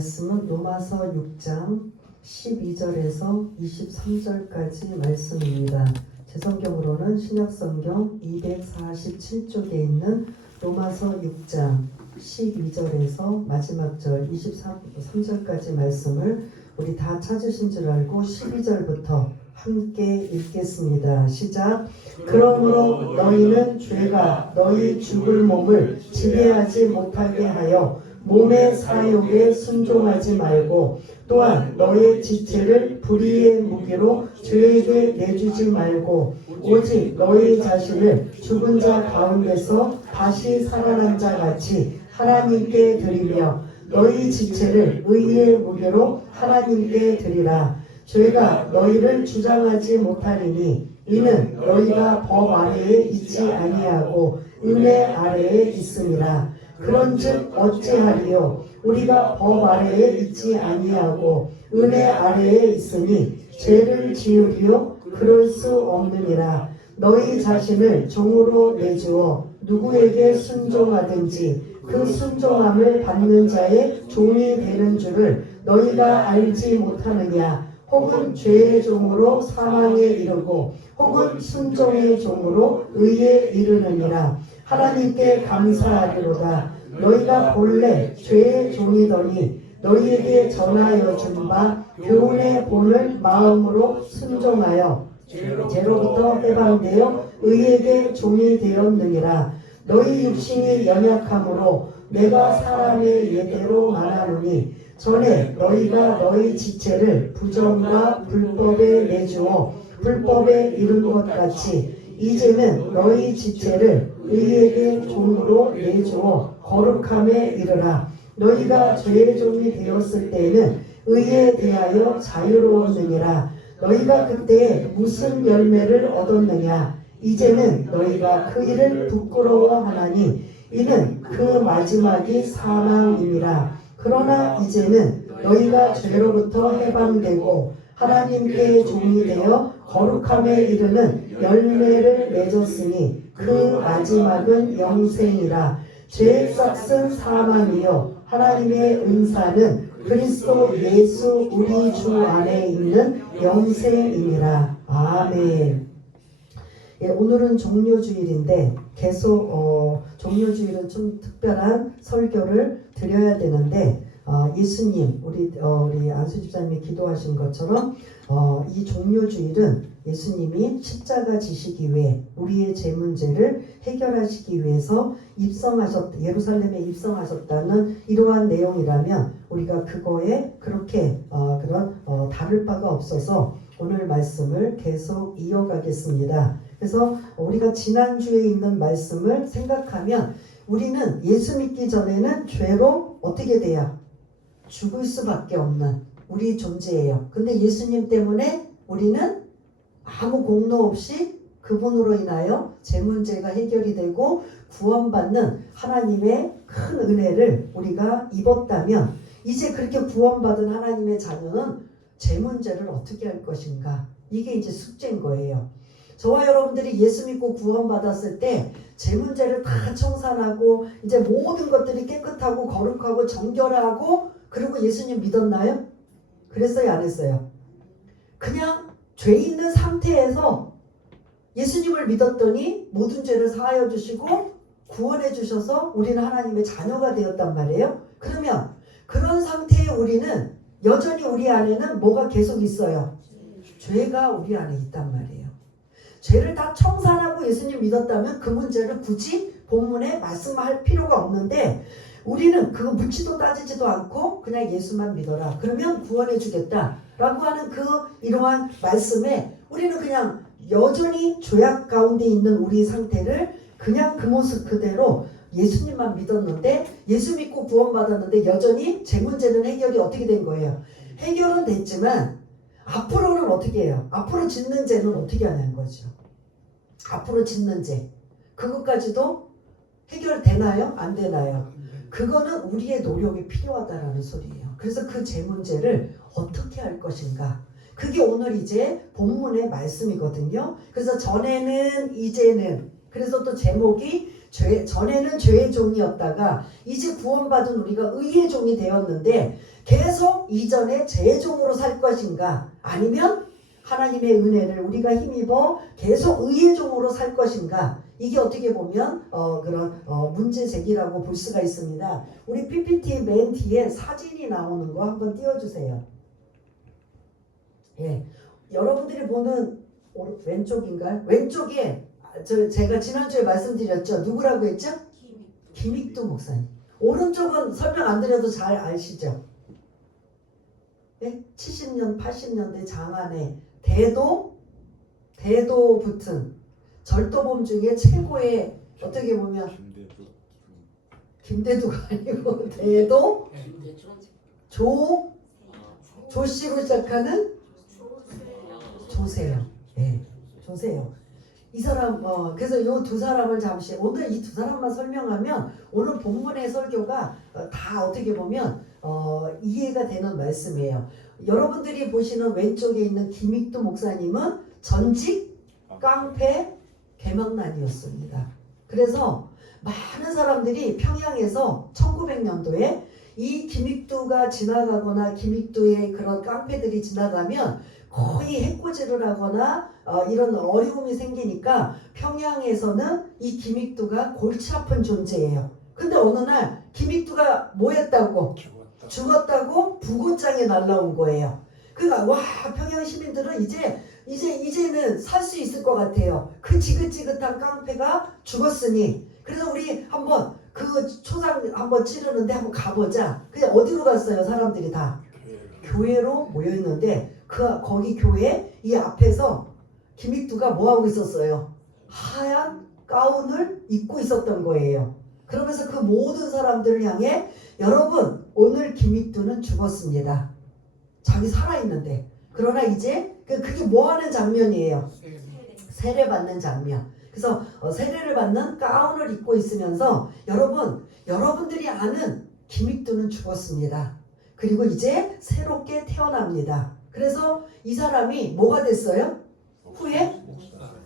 말씀은 로마서 6장 12절에서 23절까지 말씀입니다. 제 성경으로는 신약성경 247쪽에 있는 로마서 6장 12절에서 마지막 절 23절까지 말씀을 우리 다 찾으신 줄 알고 12절부터 함께 읽겠습니다. 시작. 그러므로 너희는 죄가 너희 죽을 몸을 지배하지 못하게 하여 몸의 사욕에 순종하지 말고 또한 너의 지체를 불의의 무기로 죄에게 내주지 말고 오직 너희 자신을 죽은 자 가운데서 다시 살아난 자 같이 하나님께 드리며 너희 지체를 의의 무기로 하나님께 드리라. 죄가 너희를 주장하지 못하리니 이는 너희가 법 아래에 있지 아니하고 은혜 아래에 있음이라. 그런즉 어찌하리요? 우리가 법 아래에 있지 아니하고 은혜 아래에 있으니 죄를 지으리요? 그럴 수 없느니라. 너희 자신을 종으로 내주어 누구에게 순종하든지 그 순종함을 받는 자의 종이 되는 줄을 너희가 알지 못하느냐? 혹은 죄의 종으로 사망에 이르고 혹은 순종의 종으로 의에 이르느니라. 하나님께 감사하리로다. 너희가 본래 죄의 종이더니 너희에게 전하여 준 바 교훈의 본을 마음으로 순종하여 죄로부터 해방되어 의에게 종이 되었느니라. 너희 육신이 연약함으로 내가 사람의 예대로 말하노니 전에 너희가 너희 지체를 부정과 불법에 내주어 불법에 이른 것 같이 이제는 너희 지체를 의에게 종으로 내주어 거룩함에 이르라. 너희가 죄의 종이 되었을 때에는 의에 대하여 자유로웠느니라. 너희가 그때 무슨 열매를 얻었느냐? 이제는 너희가 그 일을 부끄러워하나니 이는 그 마지막이 사망임이라. 그러나 이제는 너희가 죄로부터 해방되고 하나님께 종이 되어 거룩함에 이르는 열매를 맺었으니 그 마지막은 영생이라. 죄의 싹은 사망이요 하나님의 은사는 그리스도 예수 우리 주 안에 있는 영생이니라. 아멘. 예, 오늘은 종료주일인데 계속 종료주일은 좀 특별한 설교를 드려야 되는데 예수님 우리 안수 집사님이 기도하신 것처럼 이 종료주일은 예수님이 십자가 지시기 위해 우리의 죄 문제를 해결하시기 위해서 예루살렘에 입성하셨다는 이러한 내용이라면 우리가 그거에 그렇게 다를 바가 없어서 오늘 말씀을 계속 이어가겠습니다. 그래서 우리가 지난주에 있는 말씀을 생각하면 우리는 예수 믿기 전에는 죄로 어떻게 돼요? 죽을 수밖에 없는 우리 존재예요. 근데 예수님 때문에 우리는 아무 공로 없이 그분으로 인하여 죄 문제가 해결이 되고 구원받는 하나님의 큰 은혜를 우리가 입었다면 이제 그렇게 구원받은 하나님의 자녀는 죄 문제를 어떻게 할 것인가? 이게 이제 숙제인 거예요. 저와 여러분들이 예수 믿고 구원받았을 때 죄 문제를 다 청산하고 이제 모든 것들이 깨끗하고 거룩하고 정결하고 그리고 예수님 믿었나요? 그랬어요? 안 했어요? 그냥 죄 있는 상태에서 예수님을 믿었더니 모든 죄를 사하여 주시고 구원해 주셔서 우리는 하나님의 자녀가 되었단 말이에요. 그러면 그런 상태의 우리는 여전히 우리 안에는 뭐가 계속 있어요? 죄가 우리 안에 있단 말이에요. 죄를 다 청산하고 예수님 믿었다면 그 문제를 굳이 본문에 말씀할 필요가 없는데 우리는 그거 묻지도 따지지도 않고 그냥 예수만 믿어라. 그러면 구원해 주겠다라고 하는 이러한 말씀에 우리는 그냥 여전히 죄악 가운데 있는 우리 상태를 그냥 그 모습 그대로 예수님만 믿었는데 예수 믿고 구원받았는데 여전히 죄 문제는 해결이 어떻게 된 거예요? 해결은 됐지만 앞으로는 어떻게 해요? 앞으로 짓는 죄는 어떻게 하냐는 거죠. 앞으로 짓는 죄 그것까지도 해결되나요? 안 되나요? 그거는 우리의 노력이 필요하다라는 소리예요. 그래서 그 죄 문제를 어떻게 할 것인가? 그게 오늘 이제 본문의 말씀이거든요. 그래서 전에는 이제는 그래서 또 제목이 전에는 죄의 종이었다가 이제 구원받은 우리가 의의 종이 되었는데 계속 이전에 죄의 종으로 살 것인가, 아니면 하나님의 은혜를 우리가 힘입어 계속 의의 종으로 살 것인가, 이게 어떻게 보면 그런 문제 제기라고 볼 수가 있습니다. 우리 PPT 맨 뒤에 사진이 나오는 거 한번 띄워주세요. 예, 여러분들이 보는 왼쪽인가요? 왼쪽에 제가 지난주에 말씀드렸죠. 누구라고 했죠? 김익두 목사님. 오른쪽은 설명 안 드려도 잘 아시죠? 네? 70년, 80년대 장안에 대도 붙은 절도범 중에 최고의, 어떻게 보면 김대두가 아니고 대도 조씨로 시작하는 조세요. 네, 조세요. 이 사람 그래서 이 두 사람을 잠시, 오늘 이 두 사람만 설명하면 오늘 본문의 설교가 다 어떻게 보면 이해가 되는 말씀이에요. 여러분들이 보시는 왼쪽에 있는 김익두 목사님은 전직 깡패 개망난이었습니다. 그래서 많은 사람들이 평양에서 1900년도에 이 김익두가 지나가거나 김익두의 그런 깡패들이 지나가면 거의 해코지를 하거나 이런 어려움이 생기니까 평양에서는 이 김익두가 골치 아픈 존재예요. 근데 어느 날 김익두가 뭐 했다고? 죽었다고 부고장에 날라온 거예요. 그러니까 와, 평양 시민들은 이제는 살 수 있을 것 같아요. 그 지긋지긋한 깡패가 죽었으니. 그래서 우리 한번 그 초상 한번 치르는데 한번 가보자. 그냥 어디로 갔어요? 사람들이 다 교회로 모여 있는데 거기 교회 이 앞에서 김익두가 뭐 하고 있었어요? 하얀 가운을 입고 있었던 거예요. 그러면서 그 모든 사람들을 향해, 여러분, 오늘 김익두는 죽었습니다. 자기 살아있는데. 그러나 이제 그게 뭐 하는 장면이에요? 세례 받는 장면. 그래서 세례를 받는 가운을 입고 있으면서, 여러분들이 아는 김익두는 죽었습니다. 그리고 이제 새롭게 태어납니다. 그래서 이 사람이 뭐가 됐어요? 후에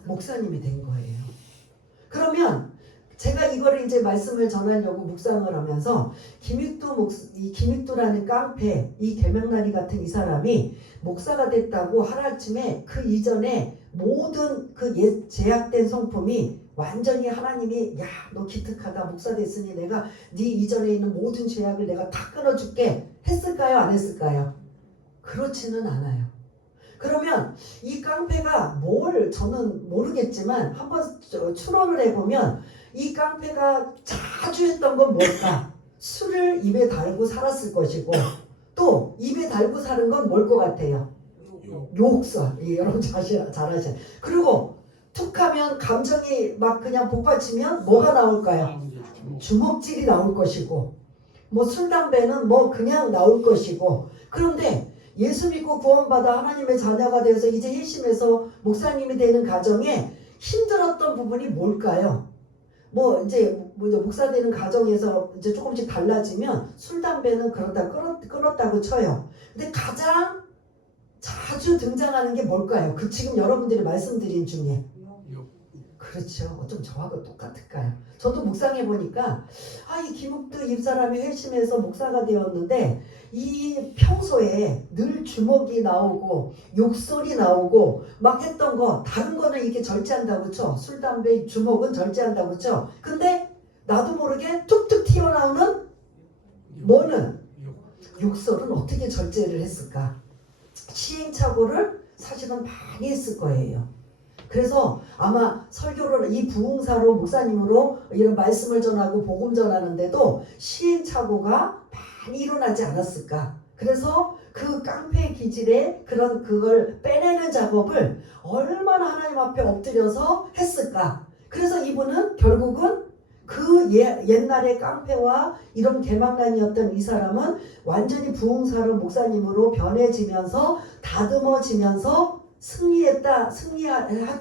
목사님이 된 거예요. 그러면 제가 이거를 이제 말씀을 전하려고 묵상을 하면서 이 김익두라는 깡패, 이 개명나리 같은 이 사람이 목사가 됐다고 하루아침에 그 이전에 모든 그 제약된 성품이 완전히 하나님이, 야, 너 기특하다, 목사 됐으니 내가 네 이전에 있는 모든 죄악을 내가 다 끊어줄게 했을까요? 안 했을까요? 그렇지는 않아요. 그러면 이 깡패가 저는 모르겠지만 한번 추론을 해보면 이 깡패가 자주 했던 건 뭘까? 술을 입에 달고 살았을 것이고, 또 입에 달고 사는 건 뭘 것 같아요? 욕설. 여러분 잘 아시죠? 그리고 툭하면 감정이 막 그냥 복받치면 뭐가 나올까요? 주먹질이 나올 것이고, 뭐 술, 담배는 뭐 그냥 나올 것이고. 그런데 예수 믿고 구원받아 하나님의 자녀가 되어서 이제 회심해서 목사님이 되는 과정에 힘들었던 부분이 뭘까요? 목사 되는 과정에서 이제 조금씩 달라지면 술, 담배는 그러다 끊었다고 쳐요. 근데 가장 자주 등장하는 게 뭘까요? 지금 여러분들이 말씀드린 중에. 그렇죠. 어쩜 저하고 똑같을까요? 저도 묵상해 보니까 이 김익두 입사람이 회심해서 목사가 되었는데 이 평소에 늘 주먹이 나오고 욕설이 나오고 막 했던 거, 다른 거는 이게 절제한다고 쳐. 술, 담배, 주먹은 절제한다고 쳐. 근데 나도 모르게 툭툭 튀어나오는 뭐는? 욕설은 어떻게 절제를 했을까? 시행착오를 사실은 많이 했을 거예요. 그래서 아마 설교를 이 부흥사로 목사님으로 이런 말씀을 전하고 복음 전하는데도 시행착오가 많이 일어나지 않았을까. 그래서 그 깡패 기질의 그걸 빼내는 작업을 얼마나 하나님 앞에 엎드려서 했을까. 그래서 이분은 결국은 그 옛날의 깡패와 이런 개망난이었던 이 사람은 완전히 부흥사로 목사님으로 변해지면서 다듬어지면서 승리했다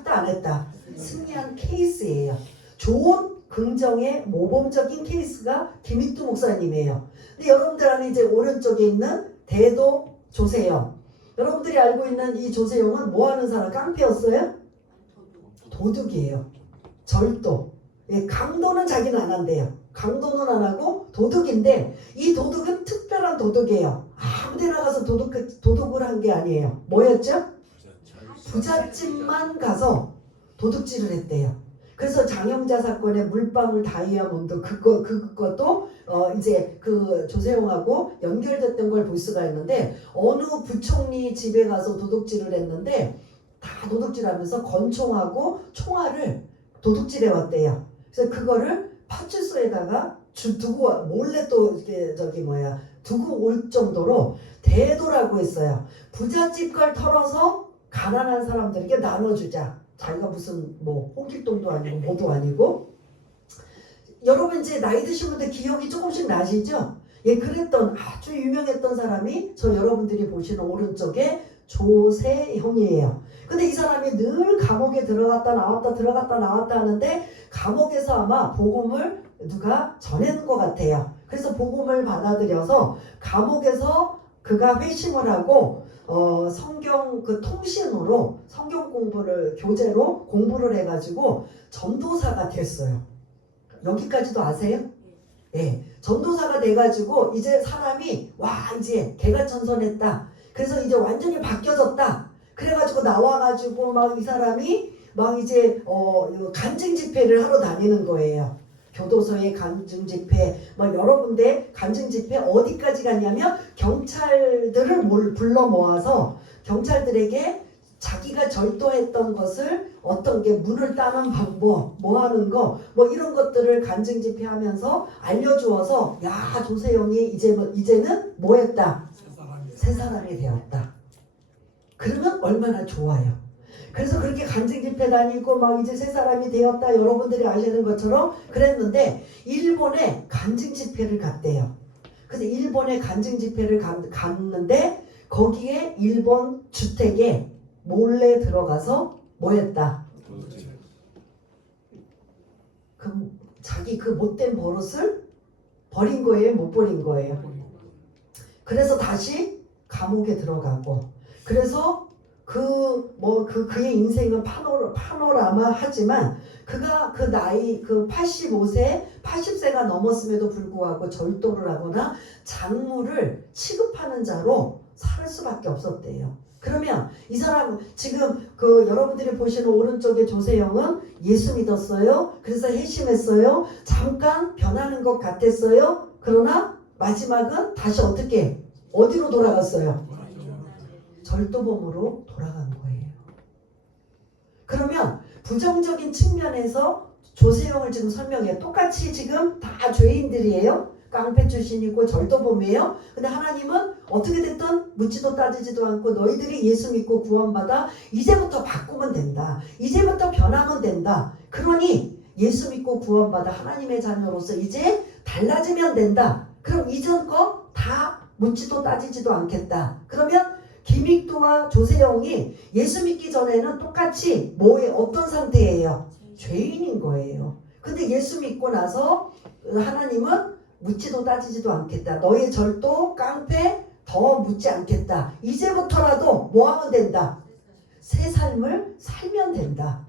안 했다? 승리한 케이스예요. 좋은 긍정의 모범적인 케이스가 김익두 목사님이에요. 근데 여러분들 안에 이제 오른쪽에 있는 대도 조세영, 여러분들이 알고 있는 이 조세영은 뭐 하는 사람? 깡패였어요? 도둑이에요. 절도. 예, 강도는 자기는 안 한대요. 강도는 안 하고 도둑인데 이 도둑은 특별한 도둑이에요. 아무데나 가서 도둑을 한 게 아니에요. 뭐였죠? 부잣집만 가서 도둑질을 했대요. 그래서 장영자 사건의 물방울 다이아몬드 그것도 이제 그 조세용하고 연결됐던 걸 볼 수가 있는데 어느 부총리 집에 가서 도둑질을 했는데 다 도둑질하면서 권총하고 총알을 도둑질해 왔대요. 그래서 그거를 파출소에다가 두고 몰래 또 이게 두고 올 정도로 대도라고 했어요. 부잣집 걸 털어서 가난한 사람들에게 나눠주자. 자기가 무슨 뭐 홍길동도 아니고 뭐도 아니고. 여러분 이제 나이 드신 분들 기억이 조금씩 나시죠? 예, 그랬던 아주 유명했던 사람이 저 여러분들이 보시는 오른쪽에 조세형이에요. 근데 이 사람이 늘 감옥에 들어갔다 나왔다 들어갔다 나왔다 하는데 감옥에서 아마 복음을 누가 전해는 것 같아요. 그래서 복음을 받아들여서 감옥에서 그가 회심을 하고 성경 그 통신으로 성경 공부를 교재로 공부를 해가지고 전도사가 됐어요. 여기까지도 아세요? 네, 전도사가 돼가지고 이제 사람이 와 이제 개가천선했다. 그래서 이제 완전히 바뀌어졌다. 그래가지고 나와가지고 막 이 사람이 막 이제 간증 집회를 하러 다니는 거예요. 교도소의 간증 집회, 막 여러 군데 간증 집회 어디까지 가냐면 경찰들을 불러 모아서 경찰들에게 자기가 절도했던 것을 어떤 게 문을 따는 방법, 뭐 하는 거, 뭐 이런 것들을 간증 집회하면서 알려주어서 야 조세용이 이제는 뭐 했다? 새 사람이 되었다. 그러면 얼마나 좋아요. 그래서 그렇게 간증 집회 다니고 막 이제 새 사람이 되었다 여러분들이 아시는 것처럼 그랬는데 일본에 간증 집회를 갔대요. 그래서 일본에 간증 집회를 갔는데 거기에 일본 주택에 몰래 들어가서 뭐 했다? 그럼 자기 그 못된 버릇을 버린 거예요? 못 버린 거예요? 그래서 다시 감옥에 들어가고 그래서 그의 인생은 파노라마 하지만 그가 그 나이 80세가 넘었음에도 불구하고 절도를 하거나 작물을 취급하는 자로 살 수밖에 없었대요. 그러면 이 사람 지금 여러분들이 보시는 오른쪽에 조세형은 예수 믿었어요. 그래서 회심했어요. 잠깐 변하는 것 같았어요. 그러나 마지막은 다시 어디로 돌아갔어요? 절도범으로 돌아간 거예요. 그러면 부정적인 측면에서 조세형을 지금 설명해요. 똑같이 지금 다 죄인들이에요. 깡패 출신이고 절도범이에요. 근데 하나님은 어떻게 됐든 묻지도 따지지도 않고 너희들이 예수 믿고 구원받아 이제부터 바꾸면 된다. 이제부터 변하면 된다. 그러니 예수 믿고 구원받아 하나님의 자녀로서 이제 달라지면 된다. 그럼 이전 거 다 묻지도 따지지도 않겠다. 그러면 김익두와 조세형이 예수 믿기 전에는 똑같이 어떤 상태예요? 죄인인 거예요. 근데 예수 믿고 나서 하나님은 묻지도 따지지도 않겠다. 너의 절도, 깡패 더 묻지 않겠다. 이제부터라도 뭐 하면 된다? 새 삶을 살면 된다.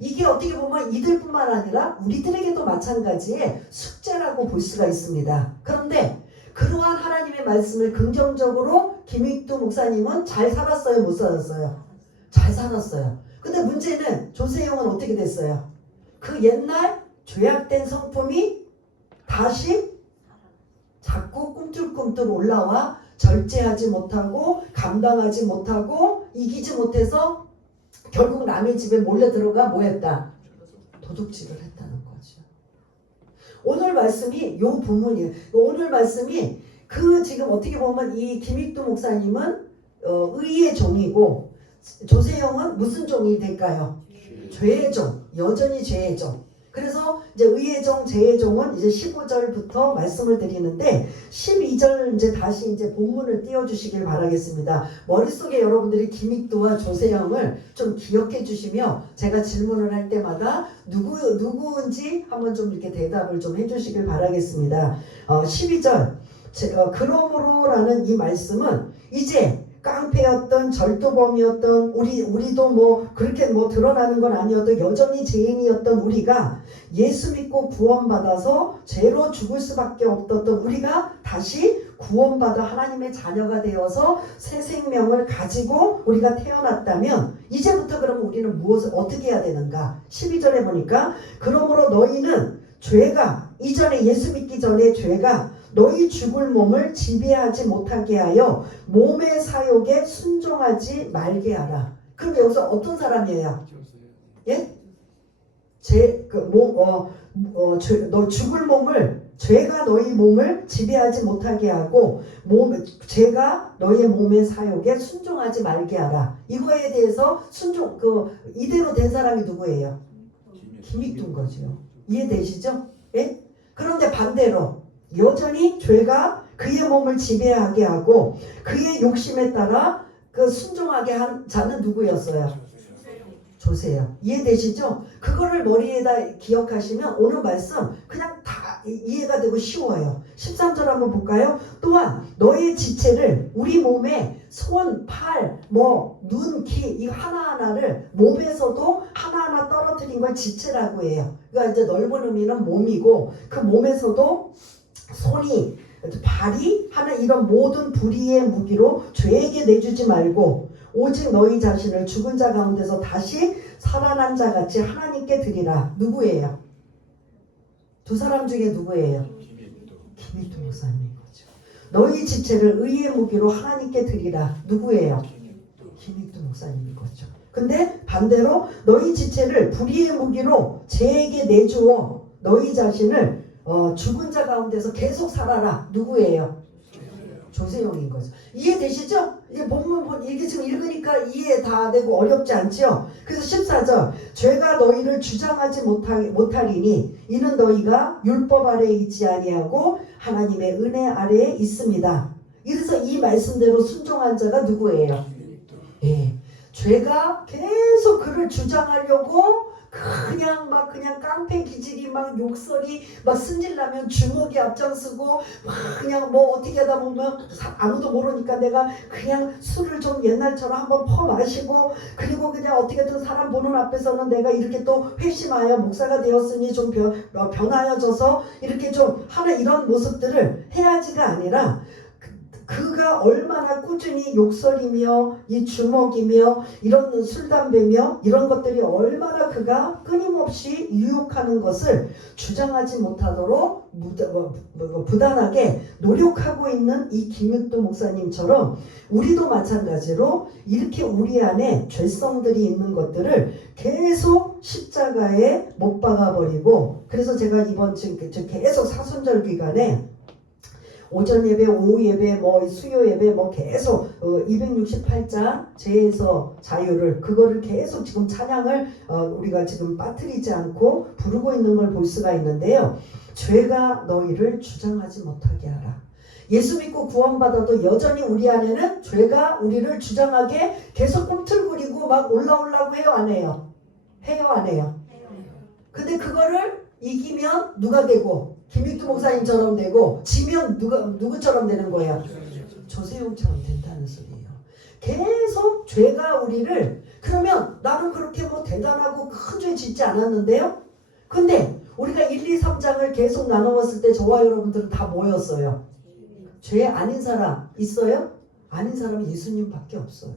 이게 어떻게 보면 이들뿐만 아니라 우리들에게도 마찬가지의 숙제라고 볼 수가 있습니다. 그런데 그러한 하나님의 말씀을 긍정적으로 김익두 목사님은 잘 살았어요? 못 살았어요? 잘 살았어요. 근데 문제는 조세형은 어떻게 됐어요? 그 옛날 죄악된 성품이 다시 자꾸 꿈틀꿈틀 올라와 절제하지 못하고 감당하지 못하고 이기지 못해서 결국 남의 집에 몰래 들어가 뭐 했다? 도둑질을 했다는 거죠. 오늘 말씀이 요 부문이에요. 오늘 말씀이 지금 어떻게 보면 이 김익두 목사님은 의의 종이고 조세형은 무슨 종이 될까요? 죄의 종. 여전히 죄의 종. 그래서 이제 의의 종, 죄의 종은 이제 15절부터 말씀을 드리는데 12절 이제 다시 이제 본문을 띄워주시길 바라겠습니다. 머릿속에 여러분들이 김익두와 조세형을 좀 기억해 주시며 제가 질문을 할 때마다 누구인지 한번 좀 이렇게 대답을 좀 해주시길 바라겠습니다. 12절 그러므로라는 이 말씀은 이제 깡패였던 절도범이었던 우리도 뭐 그렇게 뭐 드러나는 건 아니어도 여전히 죄인이었던 우리가 예수 믿고 구원받아서 죄로 죽을 수밖에 없었던 우리가 다시 구원받아 하나님의 자녀가 되어서 새 생명을 가지고 우리가 태어났다면 이제부터 그럼 우리는 무엇을 어떻게 해야 되는가? 12절에 보니까 그러므로 너희는 죄가 이전에 예수 믿기 전에 죄가 너희 죽을 몸을 지배하지 못하게 하여 몸의 사욕에 순종하지 말게 하라. 그럼 여기서 어떤 사람이에요? 예? 너 죽을 몸을 죄가 너희 몸을 지배하지 못하게 하고 죄가 너희의 몸의 사욕에 순종하지 말게 하라. 이거에 대해서 이대로 된 사람이 누구예요? 김익둔 거죠. 이해되시죠? 예? 그런데 반대로 여전히 죄가 그의 몸을 지배하게 하고 그의 욕심에 따라 순종하게 한 자는 누구였어요? 조세요. 이해되시죠? 그거를 머리에다 기억하시면 오늘 말씀 그냥 다 이해가 되고 쉬워요. 13절 한번 볼까요? 또한 너의 지체를 우리 몸에 손, 팔, 눈, 귀 이거 하나하나를 몸에서도 하나하나 떨어뜨린 걸 지체라고 해요. 그러니까 이제 넓은 의미는 몸이고 그 몸에서도 손이 발이 하는 이런 모든 불의의 무기로 죄에게 내주지 말고 오직 너희 자신을 죽은 자 가운데서 다시 살아난 자 같이 하나님께 드리라. 누구예요? 두 사람 중에 누구예요? 김익두 목사님인 거죠. 너희 지체를 의의 무기로 하나님께 드리라. 누구예요? 김익두 목사님인 거죠. 근데 반대로 너희 지체를 불의의 무기로 죄에게 내주어 너희 자신을 죽은 자 가운데서 계속 살아라. 누구예요? 조세용인 거죠. 이해되시죠? 이게 본문 이게 지금 읽으니까 이해 다 되고 어렵지 않죠? 그래서 14절 죄가 너희를 주장하지 못하리니 이는 너희가 율법 아래에 있지 아니하고 하나님의 은혜 아래에 있습니다. 그래서 이 말씀대로 순종한 자가 누구예요? 예, 죄가 계속 그를 주장하려고 그냥 깡패 기질이 막 욕설이 막 승질나면 주먹이 앞장서고 막 그냥 어떻게 하다 보면 아무도 모르니까 내가 그냥 술을 좀 옛날처럼 한번 퍼 마시고 그리고 그냥 어떻게든 사람 보는 앞에서는 내가 이렇게 또 회심하여 목사가 되었으니 좀 변하여져서 이렇게 좀 하는 이런 모습들을 해야지가 아니라 그가 얼마나 꾸준히 욕설이며 이 주먹이며 이런 술담배며 이런 것들이 얼마나 그가 끊임없이 유혹하는 것을 주장하지 못하도록 부단하게 노력하고 있는 이 김익두 목사님처럼 우리도 마찬가지로 이렇게 우리 안에 죄성들이 있는 것들을 계속 십자가에 못 박아버리고 그래서 제가 이번 지금 계속 사순절 기간에 오전 예배, 오후 예배, 수요 예배 계속 268장 죄에서 자유를 그거를 계속 지금 찬양을 우리가 지금 빠뜨리지 않고 부르고 있는 걸 볼 수가 있는데요. 죄가 너희를 주장하지 못하게 하라. 예수 믿고 구원받아도 여전히 우리 안에는 죄가 우리를 주장하게 계속 꿈틀거리고 막 올라오려고 해요, 안 해요? 해요, 안 해요? 근데 그거를 이기면 누가 되고 김익두 목사님처럼 되고 지면 누구처럼 되는 거예요? 조세용처럼 된다는 소리예요. 계속 죄가 우리를 그러면 나는 그렇게 대단하고 큰 죄 짓지 않았는데요? 근데 우리가 1, 2, 3장을 계속 나눠봤을 때 저와 여러분들은 다 뭐였어요? 죄 아닌 사람 있어요? 아닌 사람은 예수님밖에 없어요.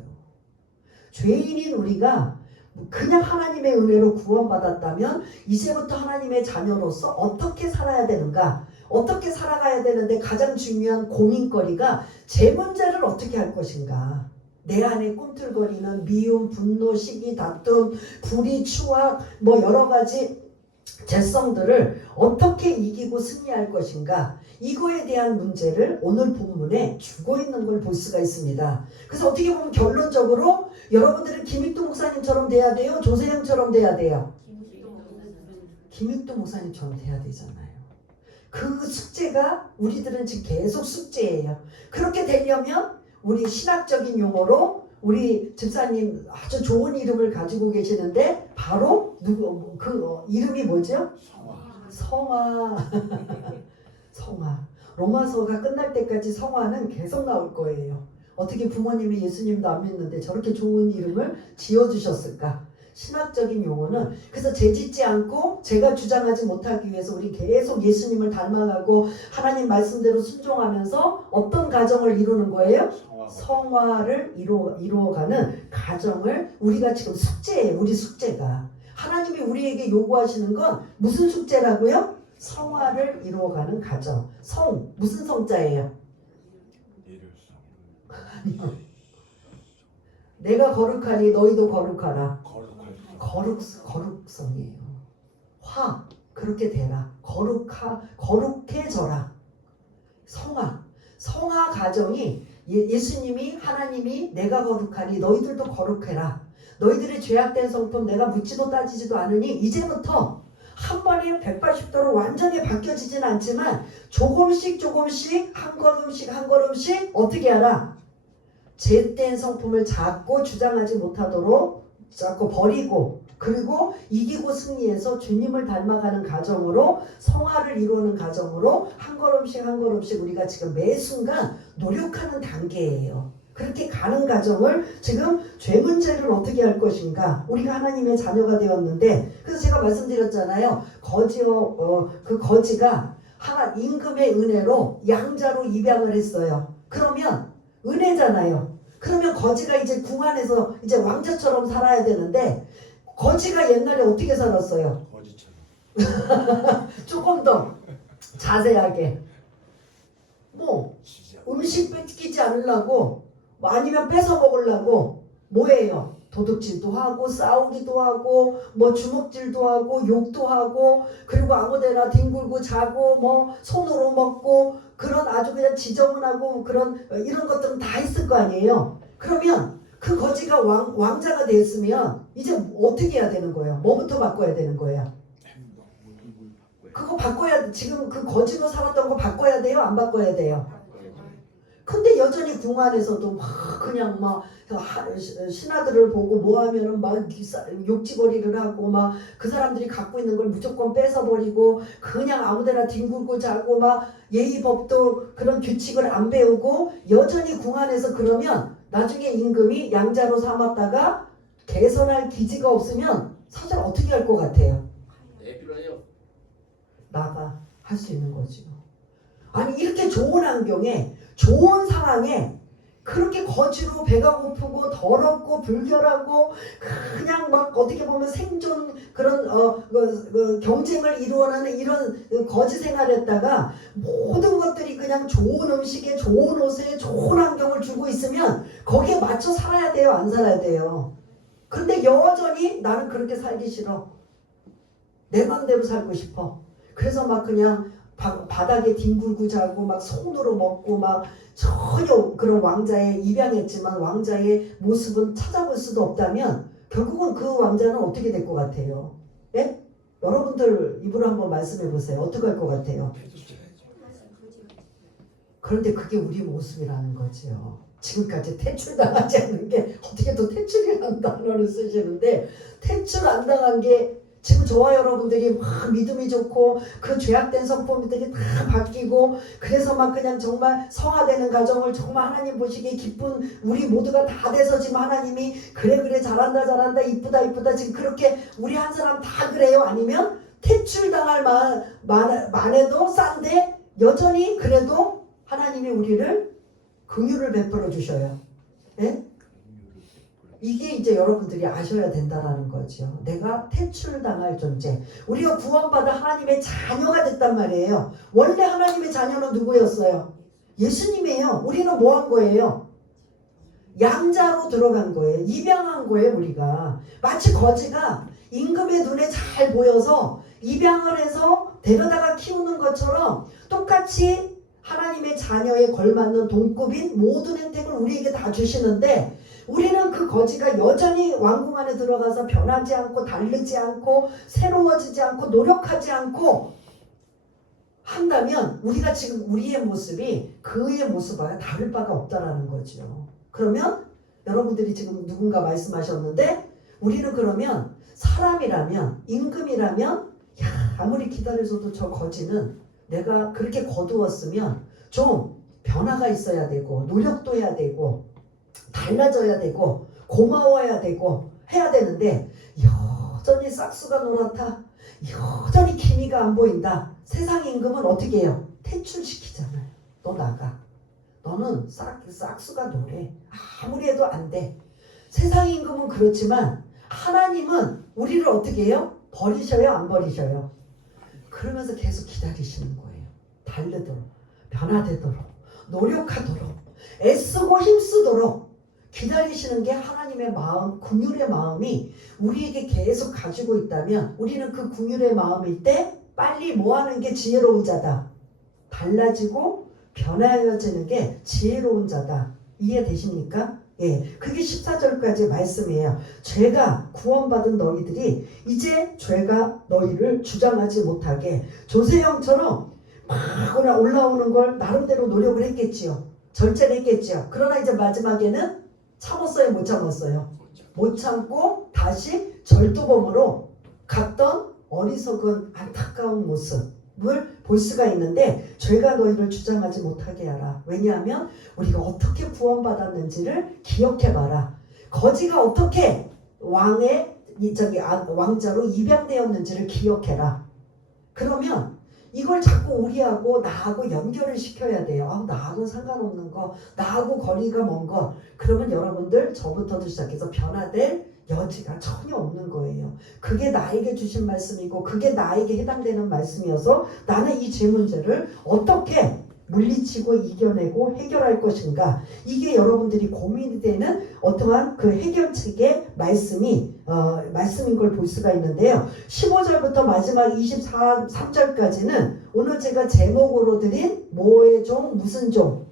죄인인 우리가 그냥 하나님의 은혜로 구원받았다면 이제부터 하나님의 자녀로서 어떻게 살아야 되는가, 어떻게 살아가야 되는데 가장 중요한 고민거리가 제 문제를 어떻게 할 것인가. 내 안에 꿈틀거리는 미움, 분노, 시기, 다툼, 불의, 추악 여러 가지 죄성들을 어떻게 이기고 승리할 것인가, 이거에 대한 문제를 오늘 본문에 주고 있는 걸 볼 수가 있습니다. 그래서 어떻게 보면 결론적으로 여러분들은 김익두 목사님처럼 돼야 돼요? 조세영처럼 돼야 돼요? 김익두 목사님처럼 돼야 되잖아요. 그 숙제가 우리들은 지금 계속 숙제예요. 그렇게 되려면 우리 신학적인 용어로 우리 집사님 아주 좋은 이름을 가지고 계시는데 바로 이름이 뭐죠? 성화. 성화. 로마서가 끝날 때까지 성화는 계속 나올 거예요. 어떻게 부모님이 예수님도 안 믿는데 저렇게 좋은 이름을 지어주셨을까? 신학적인 용어는 그래서 재짓지 않고 제가 주장하지 못하기 위해서 우리 계속 예수님을 닮아가고 하나님 말씀대로 순종하면서 어떤 가정을 이루는 거예요? 성화를 이루어가는 가정을 우리가 지금 숙제예요. 우리 숙제가. 하나님이 우리에게 요구하시는 건 무슨 숙제라고요? 성화를 이루어가는 가정. 성, 무슨 성자예요? 아니요. 내가 거룩하니 너희도 거룩하라. 거룩성이에요. 화, 그렇게 되라. 거룩해져라. 성화 가정이 예수님이 하나님이 내가 거룩하니 너희들도 거룩해라. 너희들의 죄악된 성품 내가 묻지도 따지지도 않으니 이제부터 한 번에 180도로 완전히 바뀌어지진 않지만 조금씩 한 걸음씩 어떻게 하라? 죄된 성품을 잡고 주장하지 못하도록 자꾸 버리고 그리고 이기고 승리해서 주님을 닮아가는 가정으로 성화를 이루는 가정으로 한 걸음씩 우리가 지금 매 순간 노력하는 단계예요. 그렇게 가는 가정을 지금 죄 문제를 어떻게 할 것인가? 우리가 하나님의 자녀가 되었는데 그래서 제가 말씀드렸잖아요. 그 거지가 임금의 은혜로 양자로 입양을 했어요. 그러면 은혜잖아요. 그러면 거지가 이제 궁 안에서 이제 왕자처럼 살아야 되는데 거지가 옛날에 어떻게 살았어요? 거지처럼. 조금 더 자세하게. 뭐 음식 뺏기지 않으려고 아니면 뺏어 먹으려고 뭐예요? 도둑질도 하고 싸우기도 하고 뭐 주먹질도 하고 욕도 하고 그리고 아무데나 뒹굴고 자고 뭐 손으로 먹고 그런 아주 그냥 지저분하고 그런 이런 것들은 다 있을 거 아니에요. 그러면 그 거지가 왕자가 됐으면 이제 어떻게 해야 되는 거예요? 뭐부터 바꿔야 되는 거예요? 그거 바꿔야 지금 그 거지로 살았던 거 바꿔야 돼요? 안 바꿔야 돼요? 근데 여전히 궁 안에서도 막 그냥 막 신하들을 보고 뭐 하면은 막 욕지거리를 하고 막 그 사람들이 갖고 있는 걸 무조건 뺏어버리고 그냥 아무데나 뒹굴고 자고 막 예의법도 그런 규칙을 안 배우고 여전히 궁 안에서 그러면 나중에 임금이 양자로 삼았다가 개선할 기지가 없으면 사실 어떻게 할 것 같아요? 네, 필요해요. 나가 할 수 있는 거죠. 아니 이렇게 좋은 환경에 좋은 상황에 그렇게 거지로 배가 고프고 더럽고 불결하고 그냥 막 어떻게 보면 생존 그런 경쟁을 이루어내는 이런 거지 생활했다가 모든 것들이 그냥 좋은 음식에 좋은 옷에 좋은 환경을 주고 있으면 거기에 맞춰 살아야 돼요? 안 살아야 돼요? 근데 여전히 나는 그렇게 살기 싫어. 내 맘대로 살고 싶어. 그래서 막 그냥 바닥에 뒹굴고 자고 막 손으로 먹고 막 전혀 그런 왕자에 입양했지만 왕자의 모습은 찾아볼 수도 없다면 결국은 그 왕자는 어떻게 될 것 같아요? 예? 여러분들 입으로 한번 말씀해 보세요. 어떻게 할 것 같아요? 그런데 그게 우리 모습이라는 거죠. 지금까지 퇴출당하지 않는 게 어떻게 또 퇴출이라는 단어를 쓰시는데 퇴출 안 당한 게 지금 저와 여러분들이 막 믿음이 좋고 그 죄악된 성품들이 다 바뀌고 그래서 막 그냥 정말 성화되는 가정을 정말 하나님 보시기에 기쁜 우리 모두가 다 돼서 지금 하나님이 그래 잘한다 이쁘다 지금 그렇게 우리 한 사람 다 그래요? 아니면 퇴출당할 만해도 싼데 여전히 그래도 하나님이 우리를 긍휼을 베풀어 주셔요. 네? 이게 이제 여러분들이 아셔야 된다라는 거죠. 내가 퇴출당할 존재. 우리가 구원받아 하나님의 자녀가 됐단 말이에요. 원래 하나님의 자녀는 누구였어요? 예수님이에요. 우리는 뭐 한 거예요? 양자로 들어간 거예요. 입양한 거예요. 우리가. 마치 거지가 임금의 눈에 잘 보여서 입양을 해서 데려다가 키우는 것처럼 똑같이 하나님의 자녀에 걸맞는 동급인 모든 혜택을 우리에게 다 주시는데 우리는 그 거지가 여전히 왕궁 안에 들어가서 변하지 않고 다르지 않고 새로워지지 않고 노력하지 않고 한다면 우리가 지금 우리의 모습이 그의 모습과 다를 바가 없다라는 거죠. 그러면 여러분들이 지금 누군가 말씀하셨는데 우리는 그러면 사람이라면 임금이라면 아무리 기다려줘도 저 거지는 내가 그렇게 거두었으면 좀 변화가 있어야 되고 노력도 해야 되고 달라져야 되고 고마워야 되고 해야 되는데 여전히 싹수가 노랗다. 여전히 기미가 안 보인다. 세상 임금은 어떻게 해요? 퇴출시키잖아요. 너 나가. 너는 싹수가 노래. 아무리 해도 안 돼. 세상 임금은 그렇지만 하나님은 우리를 어떻게 해요? 버리셔요? 안 버리셔요? 그러면서 계속 기다리시는 거예요. 다르도록, 변화되도록, 노력하도록, 애쓰고 힘쓰도록 기다리시는 게 하나님의 마음, 긍휼의 마음이 우리에게 계속 가지고 있다면 우리는 그 긍휼의 마음일 때 빨리 뭐하는 게 지혜로운 자다. 달라지고 변화해지는 게 지혜로운 자다. 이해되십니까? 예, 그게 14절까지 말씀이에요. 죄가 구원받은 너희들이 이제 죄가 너희를 주장하지 못하게 조세형처럼 막 올라오는 걸 나름대로 노력을 했겠지요. 절제를 했겠지요. 그러나 이제 마지막에는 참았어요? 못 참았어요? 못 참고 다시 절도범으로 갔던 어리석은 안타까운 모습을 볼 수가 있는데 죄가 너희를 주장하지 못하게 하라. 왜냐하면 우리가 어떻게 구원받았는지를 기억해봐라. 거지가 어떻게 왕자로 입양되었는지를 기억해라. 그러면 이걸 자꾸 우리하고 나하고 연결을 시켜야 돼요. 나하고 상관없는 거, 나하고 거리가 먼 거. 그러면 여러분들 저부터도 시작해서 변화될 여지가 전혀 없는 거예요. 그게 나에게 주신 말씀이고 그게 나에게 해당되는 말씀이어서 나는 이 죄 문제를 어떻게 물리치고 이겨내고 해결할 것인가. 이게 여러분들이 고민이 되는 어떠한 그 해결책의 말씀인 걸 볼 수가 있는데요. 15절부터 마지막 23절까지는 오늘 제가 제목으로 드린 뭐의 종, 무슨 종?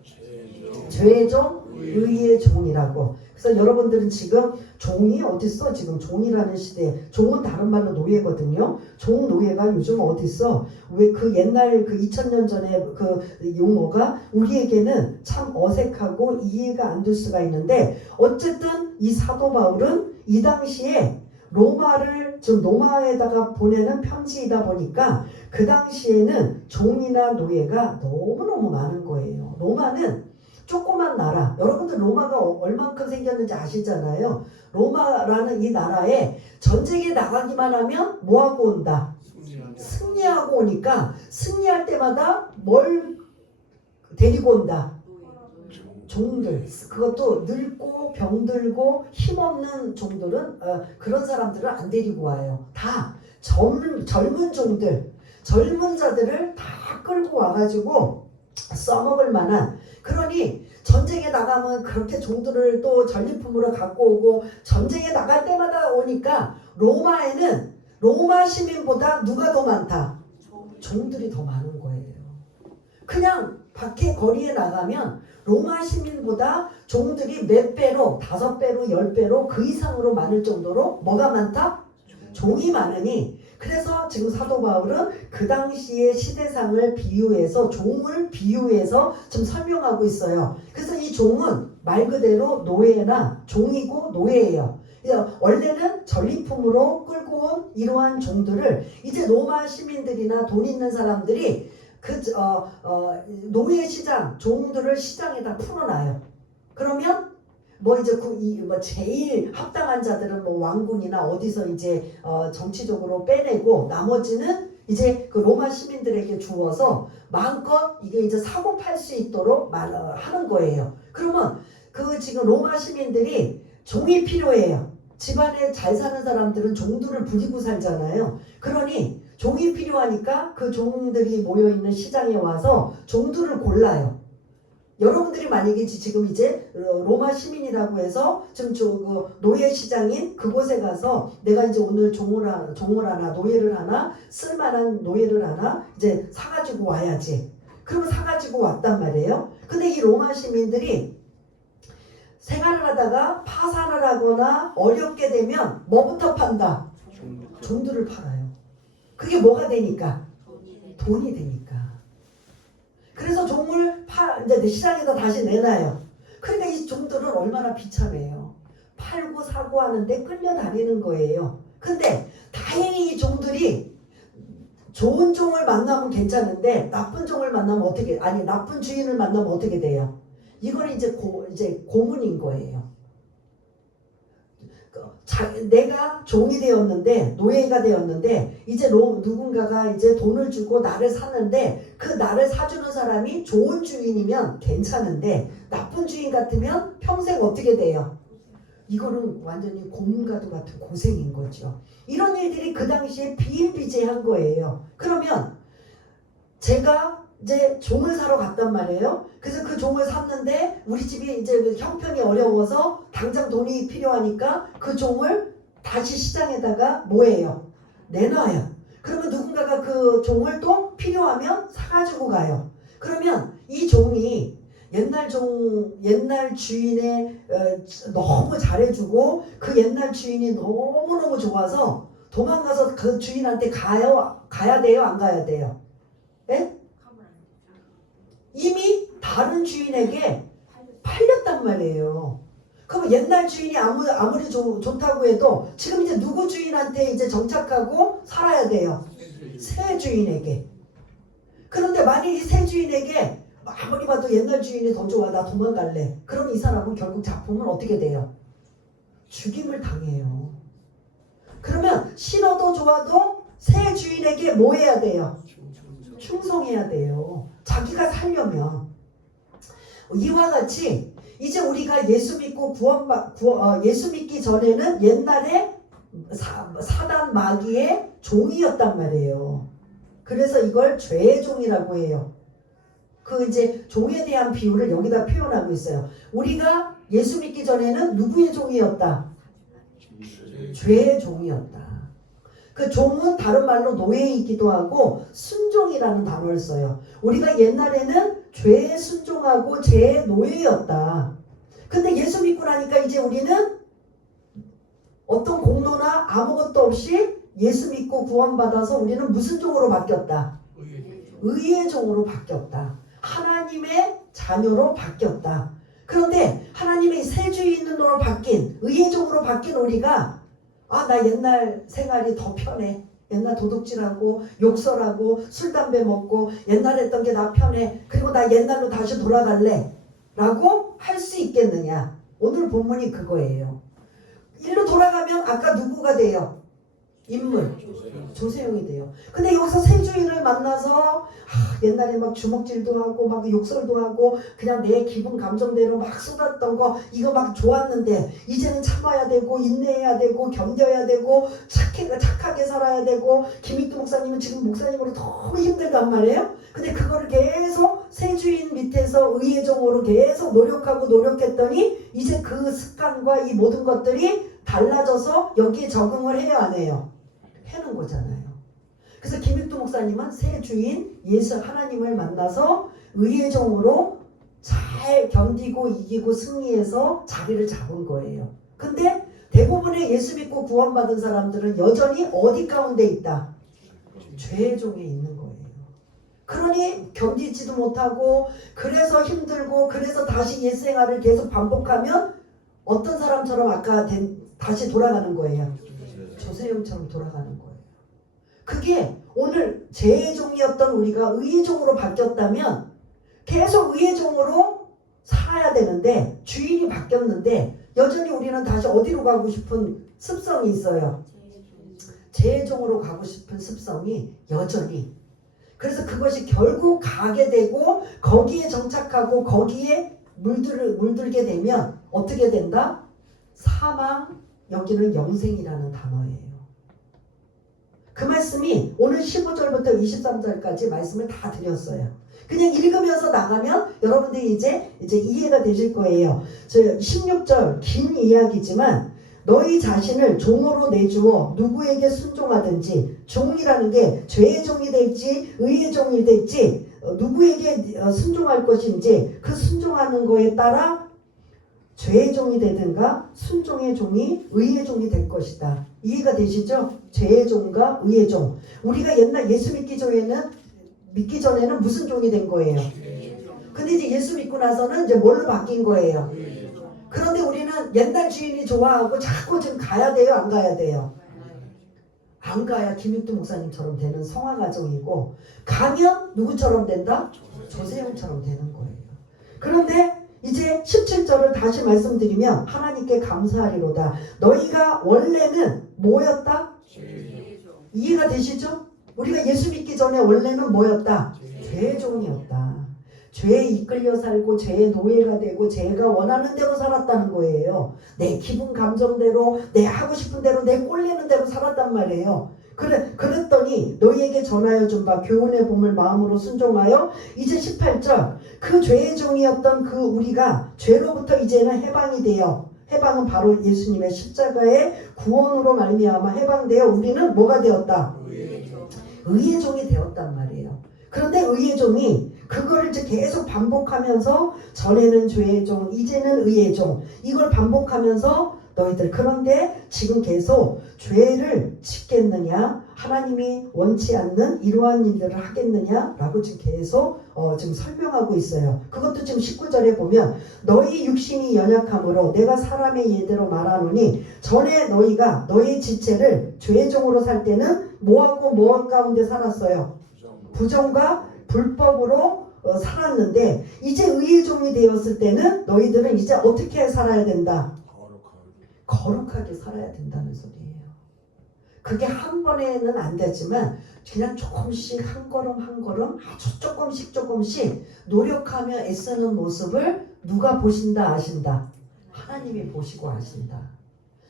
죄의 종, 의의 종이라고. 그래서 여러분들은 지금 종이 어딨어? 지금 종이라는 시대에 종은 다른 말로 노예거든요. 종 노예가 요즘 어딨어? 왜 그 옛날 그 2000년 전에 그 용어가 우리에게는 참 어색하고 이해가 안 될 수가 있는데 어쨌든 이 사도 바울은 이 당시에 로마를 좀 로마에다가 보내는 편지이다 보니까 그 당시에는 종이나 노예가 너무너무 많은 거예요. 로마는 조그만 나라. 여러분들 로마가 얼만큼 생겼는지 아시잖아요. 로마라는 이 나라에 전쟁에 나가기만 하면 뭐하고 온다? 승리하고 오니까 승리할 때마다 뭘 데리고 온다? 종들. 그것도 늙고 병들고 힘없는 종들은 그런 사람들은 안 데리고 와요. 다 젊은 종들, 젊은 자들을 다 끌고 와가지고 써먹을 만한. 그러니 전쟁에 나가면 그렇게 종들을 또 전리품으로 갖고 오고 전쟁에 나갈 때마다 오니까 로마에는 로마 시민보다 누가 더 많다? 종들이 더 많은 거예요. 그냥 밖에 거리에 나가면 로마 시민보다 종들이 몇 배로 5배로 10배로 그 이상으로 많을 정도로 뭐가 많다? 종이 많으니 그래서 지금 사도 바울은 그 당시의 시대상을 비유해서 종을 비유해서 좀 설명하고 있어요. 그래서 이 종은 말 그대로 노예나 종이고 노예예요. 원래는 전리품으로 끌고 온 이러한 종들을 이제 로마 시민들이나 돈 있는 사람들이 노예 시장, 종들을 시장에다 풀어놔요. 그러면 뭐 이제 제일 합당한 자들은 뭐 왕궁이나 어디서 이제 정치적으로 빼내고 나머지는 이제 그 로마 시민들에게 주어서 마음껏 이게 이제 사고 팔 수 있도록 하는 거예요. 그러면 그 지금 로마 시민들이 종이 필요해요. 집안에 잘 사는 사람들은 종들을 부리고 살잖아요. 그러니 종이 필요하니까 그 종들이 모여있는 시장에 와서 종들을 골라요. 여러분들이 만약에 지금 이제 로마 시민이라고 해서 지금 그 노예 시장인 그곳에 가서 내가 이제 오늘 종을 하나 노예를 하나 쓸만한 노예를 하나 이제 사가지고 와야지. 그러면 사가지고 왔단 말이에요. 근데 이 로마 시민들이 생활을 하다가 파산을 하거나 어렵게 되면 뭐부터 판다? 종들을 팔아요. 그게 뭐가 되니까? 돈이 되니까. 그래서 종을 이제 시장에다 다시 내놔요. 그러니까 이 종들은 얼마나 비참해요. 팔고 사고 하는데 끌려다니는 거예요. 근데 다행히 이 종들이 좋은 종을 만나면 괜찮은데 나쁜 종을 만나면 어떻게 아니 나쁜 주인을 만나면 어떻게 돼요? 이거는 이제 고문인 거예요. 내가 종이 되었는데 노예가 되었는데 이제 누군가가 이제 돈을 주고 나를 사는데 그 나를 사주는 사람이 좋은 주인이면 괜찮은데 나쁜 주인 같으면 평생 어떻게 돼요? 이거는 완전히 고문과도 같은 고생인 거죠. 이런 일들이 그 당시에 비일비재한 거예요. 그러면 제가 이제 종을 사러 갔단 말이에요. 그래서 그 종을 샀는데 우리 집이 이제 형편이 어려워서 당장 돈이 필요하니까 그 종을 다시 시장에다가 뭐해요? 내놔요. 그러면 누군가가 그 종을 또 필요하면 사가지고 가요. 그러면 이 종이 옛날 주인의 너무 잘해주고 그 옛날 주인이 너무너무 좋아서 도망가서 그 주인한테 가야 돼요? 안 가야 돼요? 예? 이미 다른 주인에게 팔렸단 말이에요. 그럼 옛날 주인이 아무리 좋다고 해도 지금 이제 누구 주인한테 이제 정착하고 살아야 돼요? 새 주인에게. 그런데 만약 이 새 주인에게 아무리 봐도 옛날 주인이 더 좋아 나 도망갈래. 그럼 이 사람은 결국 작품은 어떻게 돼요? 죽임을 당해요. 그러면 신어도 좋아도 새 주인에게 뭐 해야 돼요? 충성해야 돼요. 자기가 살려면. 이와 같이 이제 우리가 예수 믿고 예수 믿기 전에는 옛날에 사단 마귀의 종이었단 말이에요. 그래서 이걸 죄의 종이라고 해요. 그 이제 종에 대한 비유를 여기다 표현하고 있어요. 우리가 예수 믿기 전에는 누구의 종이었다? 죄의 종이었다. 그 종은 다른 말로 노예이기도 하고 순종이라는 단어를 써요. 우리가 옛날에는 죄에 순종하고 죄의 노예였다. 근데 예수 믿고 나니까 이제 우리는 어떤 공로나 아무것도 없이 예수 믿고 구원받아서 우리는 무슨 종으로 바뀌었다? 의의 종으로 바뀌었다. 하나님의 자녀로 바뀌었다. 그런데 하나님의 새 주인으로 바뀐 의의 종으로 바뀐 우리가 나 옛날 생활이 더 편해. 옛날 도둑질하고 욕설하고 술 담배 먹고 옛날 했던 게 나 편해. 그리고 나 옛날로 다시 돌아갈래 라고 할 수 있겠느냐. 오늘 본문이 그거예요. 일로 돌아가면 아까 누구가 돼요? 인물 조세용이 돼요. 근데 여기서 새 주인을 만나서 옛날에 막 주먹질도 하고 막 욕설도 하고 그냥 내 기분 감정대로 막 쏟았던 거 이거 막 좋았는데 이제는 참아야 되고 인내해야 되고 견뎌야 되고 착하게 살아야 되고 김익두 목사님은 지금 목사님으로 너무 힘들단 말이에요. 근데 그거를 계속 새 주인 밑에서 의의 종으로 계속 노력했더니 이제 그 습관과 이 모든 것들이 달라져서 여기에 적응을 해요 안 해요? 해는 거잖아요. 그래서 김익두 목사님은 새 주인 예수 하나님을 만나서 의의 종으로 잘 견디고 이기고 승리해서 자리를 잡은 거예요. 근데 대부분의 예수 믿고 구원받은 사람들은 여전히 어디 가운데 있다? 죄의 종에 있는 거예요. 그러니 견디지도 못하고 그래서 힘들고 그래서 다시 옛생활을 계속 반복하면 어떤 사람처럼 아까 다시 돌아가는 거예요. 조세용처럼 돌아가는 거예요. 그게 오늘 죄의 종이었던 우리가 의의 종으로 바뀌었다면 계속 의의 종으로 살아야 되는데 주인이 바뀌었는데 여전히 우리는 다시 어디로 가고 싶은 습성이 있어요. 죄의 종으로 가고 싶은 습성이 여전히. 그래서 그것이 결국 가게 되고 거기에 정착하고 거기에 물들게 되면 어떻게 된다? 사망, 여기는 영생이라는 단어예요. 그 말씀이 오늘 15절부터 23절까지 말씀을 다 드렸어요. 그냥 읽으면서 나가면 여러분들이 이제 이해가 되실 거예요. 저 16절 긴 이야기지만 너희 자신을 종으로 내주어 누구에게 순종하든지 종이라는 게 죄의 종이 될지 의의 종이 될지 누구에게 순종할 것인지 그 순종하는 거에 따라 죄의 종이 되든가 순종의 종이 의의 종이 될 것이다. 이해가 되시죠? 죄의 종과 의의 종. 우리가 옛날 예수 믿기 전에는 무슨 종이 된 거예요? 근데 이제 예수 믿고 나서는 이제 뭘로 바뀐 거예요? 그런데 우리는 옛날 주인이 좋아하고 자꾸 지금 가야 돼요? 안 가야 돼요? 안 가야 김익두 목사님처럼 되는 성화가정이고, 가면 누구처럼 된다? 조세형처럼 되는 거예요. 그런데 이제 17절을 다시 말씀드리면 하나님께 감사하리로다. 너희가 원래는 뭐였다? 이해가 되시죠? 우리가 예수 믿기 전에 원래는 뭐였다? 죄의 종이었다. 죄에 이끌려 살고 죄의 노예가 되고 죄가 원하는 대로 살았다는 거예요. 내 기분 감정대로, 내 하고 싶은 대로, 내 꼴리는 대로 살았단 말이에요. 그랬더니 너희에게 전하여 준 바 교훈의 봄을 마음으로 순종하여, 이제 18절, 그 죄의 종이었던 그 우리가 죄로부터 이제는 해방이 되어, 해방은 바로 예수님의 십자가의 구원으로 말미암아 해방되어 우리는 뭐가 되었다? 의의 종이 되었단 말이에요. 그런데 의의 종이 그거를 이제 계속 반복하면서, 전에는 죄의 종, 이제는 의의 종, 이걸 반복하면서 너희들, 그런데 지금 계속 죄를 짓겠느냐, 하나님이 원치 않는 이러한 일들을 하겠느냐라고 지금 계속 지금 설명하고 있어요. 그것도 지금 19절에 보면, 너희 육신이 연약함으로 내가 사람의 예대로 말하노니, 전에 너희가 너희 지체를 죄의 종으로 살 때는 뭐하고 뭐 가운데 살았어요? 부정과 불법으로 살았는데, 이제 의의 종이 되었을 때는 너희들은 이제 어떻게 살아야 된다? 거룩하게 살아야 된다는 소리예요. 그게 한 번에는 안 되지만 그냥 조금씩 한 걸음 한 걸음, 아주 조금씩 노력하며 애쓰는 모습을 누가 보신다 아신다? 하나님이 보시고 아신다.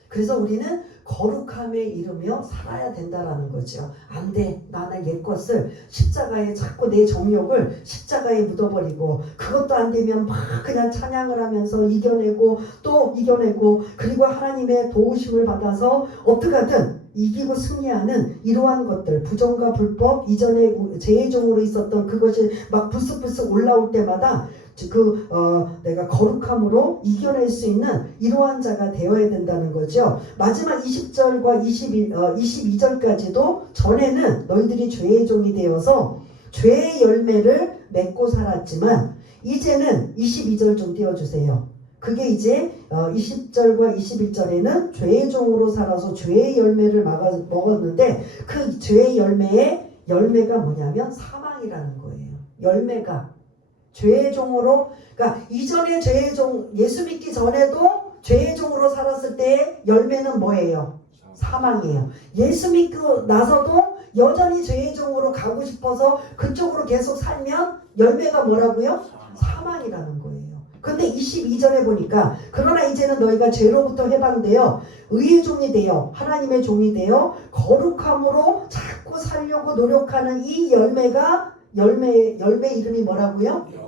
그래서 우리는 거룩함에 이르며 살아야 된다라는 거죠. 안 돼. 나는 옛것을 십자가에, 자꾸 내 정욕을 십자가에 묻어버리고, 그것도 안 되면 막 그냥 찬양을 하면서 이겨내고 또 이겨내고, 그리고 하나님의 도우심을 받아서 어떻게든 이기고 승리하는 이러한 것들, 부정과 불법, 이전에 죄의 종으로 있었던 그것이 막 불쑥불쑥 올라올 때마다 내가 거룩함으로 이겨낼 수 있는 이러한 자가 되어야 된다는 거죠. 마지막 20절과 22절까지도 전에는 너희들이 죄의 종이 되어서 죄의 열매를 맺고 살았지만, 이제는 22절 좀 띄워주세요. 그게 이제 20절과 21절에는 죄의 종으로 살아서 죄의 열매를 먹었는데, 그 죄의 열매가 뭐냐면 사망이라는 거예요. 열매가 죄의 종으로, 그러니까 이전에 죄의 종, 예수 믿기 전에도 죄의 종으로 살았을 때의 열매는 뭐예요? 사망이에요. 예수 믿고 나서도 여전히 죄의 종으로 가고 싶어서 그쪽으로 계속 살면 열매가 뭐라고요? 사망이라는 거예요. 근데 22절에 보니까, 그러나 이제는 너희가 죄로부터 해방되어 의의 종이 되어 하나님의 종이 되어 거룩함으로 자꾸 살려고 노력하는 이 열매 이름이 뭐라고요?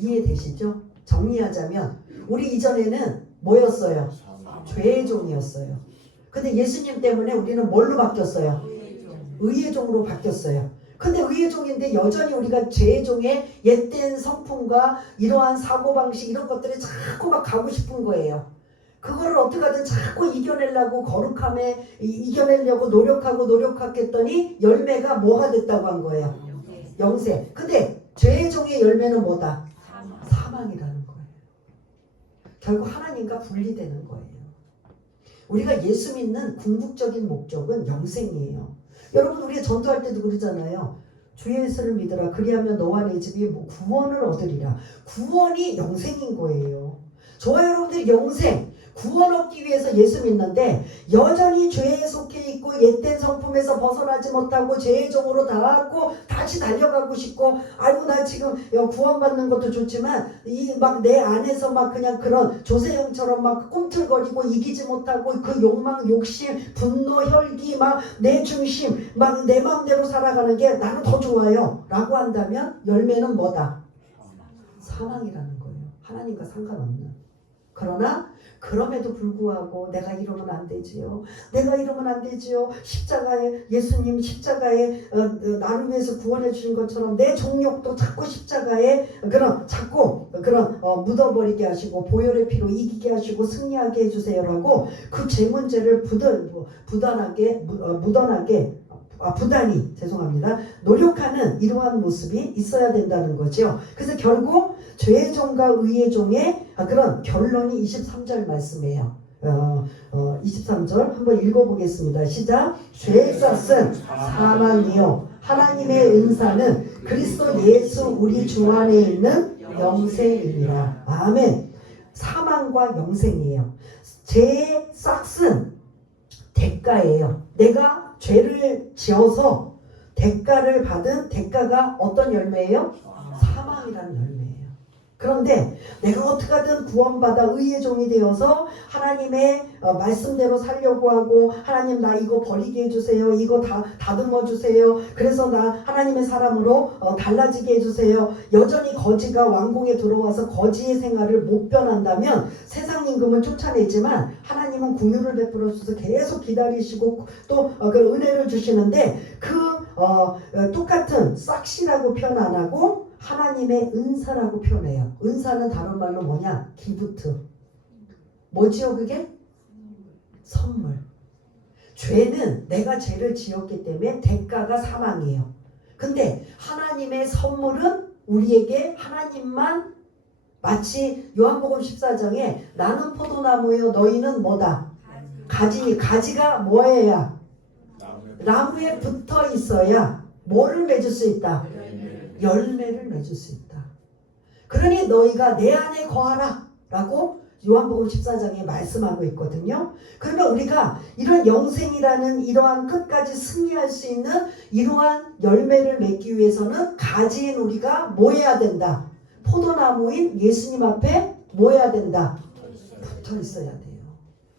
이해되시죠? 정리하자면 우리 이전에는 뭐였어요? 죄의 종이었어요. 근데 예수님 때문에 우리는 뭘로 바뀌었어요? 의의 종으로 바뀌었어요. 근데 의의 종인데 여전히 우리가 죄의 종의 옛된 성품과 이러한 사고방식, 이런 것들이 자꾸 막 가고 싶은 거예요. 그거를 어떻게든 자꾸 이겨내려고, 거룩함에 이겨내려고 노력했더니 열매가 뭐가 됐다고 한 거예요? 영생. 근데 죄의 종의 열매는 뭐다? 사망이라는 거예요. 결국 하나님과 분리되는 거예요. 우리가 예수 믿는 궁극적인 목적은 영생이에요. 여러분, 우리가 전도할 때도 그러잖아요. 주 예수를 믿으라, 그리하면 너와 내 집이 구원을 얻으리라. 구원이 영생인 거예요. 저와 여러분들이 영생, 구원 얻기 위해서 예수 믿는데 여전히 죄에 속해 있고 옛된 성품에서 벗어나지 못하고 죄의 종으로 닿았고 다시 달려가고 싶고, 아이고 나 지금 구원받는 것도 좋지만 이 막 내 안에서 막 그냥 그런 조세형처럼 막 꿈틀거리고 이기지 못하고 그 욕망, 욕심, 분노, 혈기, 막 내 중심, 막 내 마음대로 살아가는 게 나는 더 좋아요 라고 한다면 열매는 뭐다? 사망이라는 거예요. 하나님과 상관없는. 그러나 그럼에도 불구하고 내가 이러면 안 되지요. 내가 이러면 안 되지요. 십자가에, 예수님 십자가에 나를 위해서 구원해 주신 것처럼 내 정욕도 자꾸 십자가에 자꾸 묻어버리게 하시고 보혈의 피로 이기게 하시고 승리하게 해주세요라고 그 제 문제를 부단히 노력하는 이러한 모습이 있어야 된다는 거죠. 그래서 결국 죄의 종과 의의 종의 그런 결론이 23절 말씀이에요. 23절 한번 읽어보겠습니다. 시작. 죄의 싹은 사망이요 하나님의 은사는 그리스도 예수 우리 주 안에 있는 영생이니라. 아멘. 사망과 영생이에요. 죄의 싹은 대가예요. 내가 죄를 지어서 대가를 받은 대가가 어떤 열매예요? 사망이라는 열매예요. 그런데 내가 어떻게 하든 구원받아 의의 종이 되어서 하나님의 말씀대로 살려고 하고 하나님 나 이거 버리게 해주세요. 이거 다 다듬어 주세요. 그래서 나 하나님의 사람으로 달라지게 해주세요. 여전히 거지가 왕궁에 들어와서 거지의 생활을 못 변한다면 세상 임금은 쫓아내지만 하나님은 긍휼을 베풀어 주셔서 계속 기다리시고 또 그 은혜를 주시는데 똑같은 싹시라고 표현 안 하고 하나님의 은사라고 표현해요. 은사는 다른 말로 뭐냐? 기프트. 뭐지요 그게? 선물. 죄는 내가 죄를 지었기 때문에 대가가 사망이에요. 근데 하나님의 선물은 우리에게 하나님만 마치 요한복음 14장에 나는 포도나무요 너희는 뭐다? 가지가 뭐예요? 나무에 붙어 있어야 뭐를 맺을 수 있다? 열매를 맺을 수 있다. 그러니 너희가 내 안에 거하라 라고 요한복음 14장에 말씀하고 있거든요. 그러면 우리가 이런 영생이라는 이러한 끝까지 승리할 수 있는 이러한 열매를 맺기 위해서는 가지인 우리가 뭐 해야 된다? 포도나무인 예수님 앞에 뭐 해야 된다? 붙어 있어야 돼요.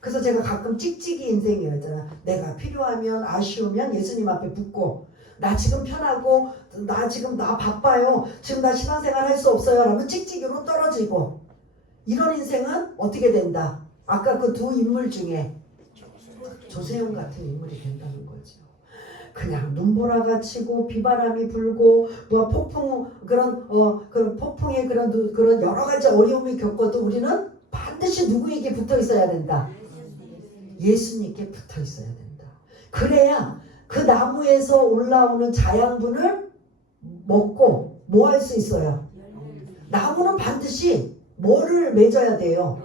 그래서 제가 가끔 찍찍이 인생이었잖아. 내가 필요하면 아쉬우면 예수님 앞에 붙고 나 지금 편하고 나 바빠요. 지금 나 신앙생활 할 수 없어요. 라면 찍찍이로 떨어지고 이런 인생은 어떻게 된다? 아까 그 두 인물 중에 조세용 같은 인물이 된다는 거죠. 그냥 눈보라가 치고 비바람이 불고 뭐 그런 폭풍의 그런 여러 가지 어려움이 겪어도 우리는 반드시 누구에게 붙어 있어야 된다? 예수님께 붙어 있어야 된다. 그래야 그 나무에서 올라오는 자양분을 먹고 뭐 할 수 있어요? 나무는 반드시 뭐를 맺어야 돼요?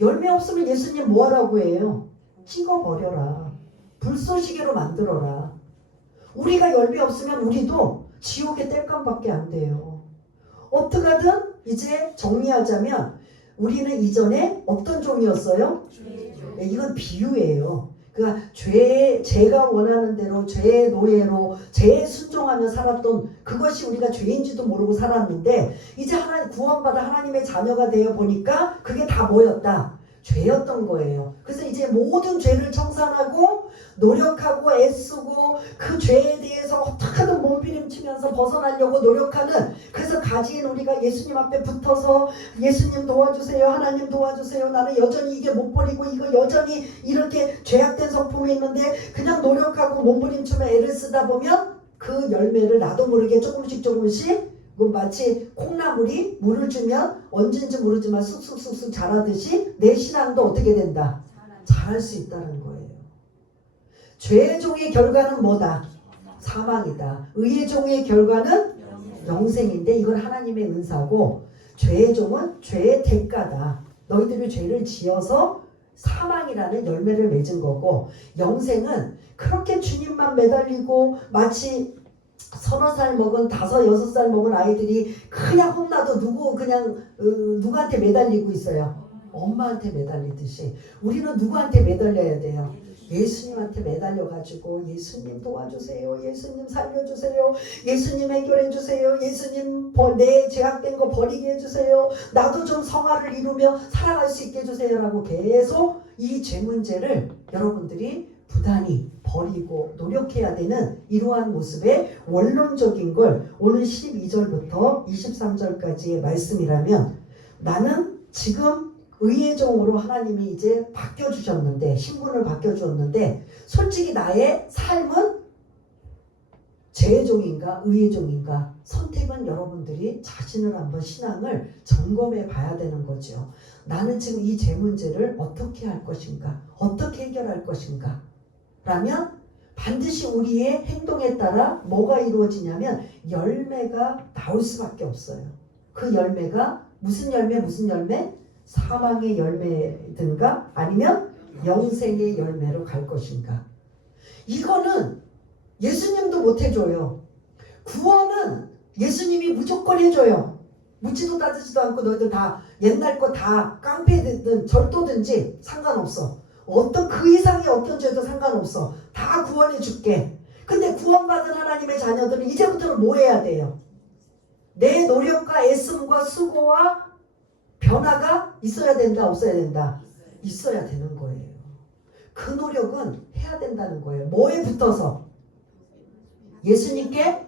열매 없으면 예수님 뭐 하라고 해요? 찍어버려라. 불쏘시개로 만들어라. 우리가 열매 없으면 우리도 지옥의 땔감밖에 안 돼요. 어떻게든 이제 정리하자면 우리는 이전에 어떤 종이었어요? 이건 비유예요. 그러니까 죄가 원하는 대로 죄의 노예로 죄에 순종하며 살았던 그것이 우리가 죄인지도 모르고 살았는데 이제 하나님 구원받아 하나님의 자녀가 되어 보니까 그게 다 뭐였다? 죄였던 거예요. 그래서 이제 모든 죄를 청산하고 노력하고 애쓰고 그 죄에 대해서 어떻게든 몸부림치면서 벗어나려고 노력하는 그래서 가지인 우리가 예수님 앞에 붙어서 예수님 도와주세요. 하나님 도와주세요. 나는 여전히 이게 못 버리고 이거 여전히 이렇게 죄악된 성품이 있는데 그냥 노력하고 몸부림치며 애를 쓰다 보면 그 열매를 나도 모르게 조금씩 마치 콩나물이 물을 주면 언제인지 모르지만 쑥쑥쑥쑥 자라듯이 내 신앙도 어떻게 된다? 자랄 수 있다는 거예요. 죄의 종의 결과는 뭐다? 사망이다. 의의 종의 결과는 영생인데 이건 하나님의 은사고 죄의 종은 죄의 대가다. 너희들이 죄를 지어서 사망이라는 열매를 맺은 거고 영생은 그렇게 주님만 매달리고 마치 30살 먹은 5, 6살 먹은 아이들이 그냥 혼나도 누구한테 매달리고 있어요? 엄마한테 매달리듯이 우리는 누구한테 매달려야 돼요? 예수님한테 매달려가지고 예수님 도와주세요. 예수님 살려주세요. 예수님 해결해주세요. 예수님 내 죄악된 거 버리게 해주세요. 나도 좀 성화를 이루며 살아갈 수 있게 해주세요. 라고 계속 이 죄 문제를 여러분들이 부단히 버리고 노력해야 되는 이러한 모습의 원론적인 걸 오늘 12절부터 23절까지의 말씀이라면 나는 지금 의의 종으로 하나님이 이제 바뀌어주셨는데 신분을 바뀌어주었는데 솔직히 나의 삶은 죄의 종인가 의의 종인가 선택은 여러분들이 자신을 한번 신앙을 점검해 봐야 되는 거죠. 나는 지금 이 죄 문제를 어떻게 할 것인가 어떻게 해결할 것인가 라면 반드시 우리의 행동에 따라 뭐가 이루어지냐면 열매가 나올 수밖에 없어요. 그 열매가 무슨 열매? 사망의 열매든가 아니면 영생의 열매로 갈 것인가. 이거는 예수님도 못 해줘요. 구원은 예수님이 무조건 해줘요. 묻지도 따지지도 않고 너희들 다 옛날 거 다 깡패든 절도든지 상관없어. 어떤 그 이상의 어떤 죄도 상관없어. 다 구원해 줄게. 근데 구원받은 하나님의 자녀들은 이제부터는 뭐 해야 돼요? 내 노력과 애씀과 수고와 변화가 있어야 된다, 없어야 된다? 있어야 되는 거예요. 그 노력은 해야 된다는 거예요. 뭐에 붙어서? 예수님께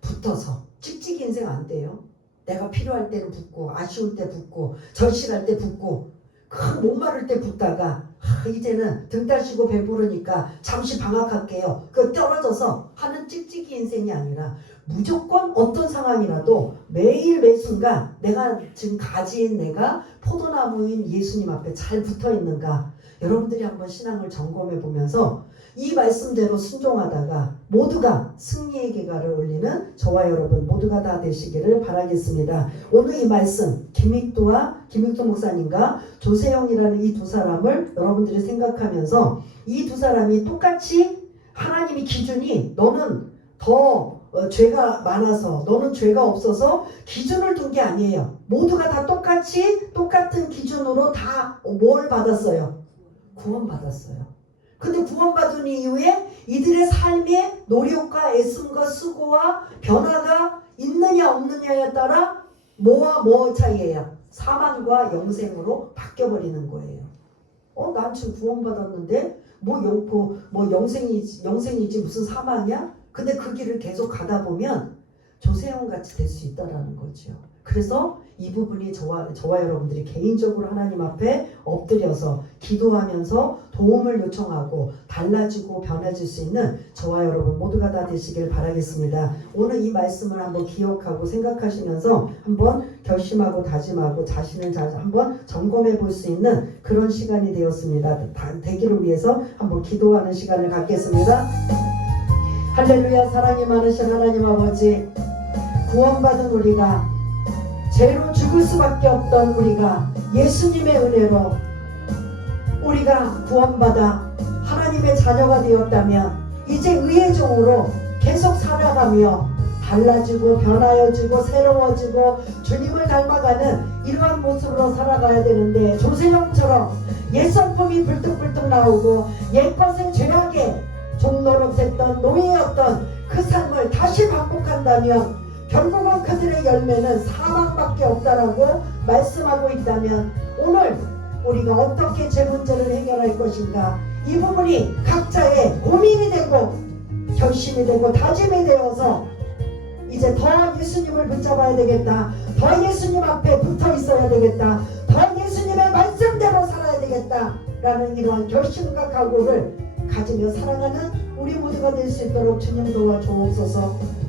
붙어서. 찍찍이 인생 안 돼요. 내가 필요할 때는 붙고, 아쉬울 때 붙고, 절실할 때 붙고, 큰 목마를 때 붙다가 이제는 등 따시고 배부르니까 잠시 방학할게요. 그 떨어져서 하는 찍찍이 인생이 아니라 무조건 어떤 상황이라도 매일 매 순간 내가 지금 가지인 내가 포도나무인 예수님 앞에 잘 붙어 있는가. 여러분들이 한번 신앙을 점검해 보면서 이 말씀대로 순종하다가 모두가 승리의 계가를 올리는 저와 여러분 모두가 다 되시기를 바라겠습니다. 오늘 이 말씀 김익두 목사님과 조세영이라는 이 두 사람을 여러분들이 생각하면서 이 두 사람이 똑같이 하나님의 기준이 너는 더 죄가 많아서 너는 죄가 없어서 기준을 둔 게 아니에요. 모두가 다 똑같은 기준으로 다 뭘 받았어요? 구원받았어요. 근데 구원받은 이후에 이들의 삶의 노력과 애씀과 수고와 변화가 있느냐 없느냐에 따라 뭐와 뭐 차이예요? 사망과 영생으로 바뀌어버리는 거예요. 난 지금 구원받았는데 영생이지 무슨 사망이야? 근데 그 길을 계속 가다 보면 조세영 같이 될 수 있다라는 거죠. 그래서 이 부분이 저와 여러분들이 개인적으로 하나님 앞에 엎드려서 기도하면서 도움을 요청하고 달라지고 변해질 수 있는 저와 여러분 모두가 다 되시길 바라겠습니다. 오늘 이 말씀을 한번 기억하고 생각하시면서 한번 결심하고 다짐하고 자신을 한번 점검해 볼 수 있는 그런 시간이 되었습니다. 되기를 위해서 한번 기도하는 시간을 갖겠습니다. 할렐루야. 사랑이 많으신 하나님 아버지, 구원받은 우리가 죄로 죽을 수밖에 없던 우리가 예수님의 은혜로 우리가 구원받아 하나님의 자녀가 되었다면 이제 의의 종으로 계속 살아가며 달라지고 변하여지고 새로워지고 주님을 닮아가는 이러한 모습으로 살아가야 되는데 조세영처럼 옛 성품이 불뚝불뚝 나오고 옛것에 죄악에 종노릇했던 노예였던 그 삶을 다시 반복한다면 결국은 그들의 열매는 사망밖에 없다라고 말씀하고 있다면 오늘 우리가 어떻게 제 문제를 해결할 것인가, 이 부분이 각자의 고민이 되고 결심이 되고 다짐이 되어서 이제 더 예수님을 붙잡아야 되겠다, 더 예수님 앞에 붙어 있어야 되겠다, 더 예수님의 말씀대로 살아야 되겠다 라는 이러한 결심과 각오를 가지며 살아가는 우리 모두가 될 수 있도록 주님 도와주옵소서.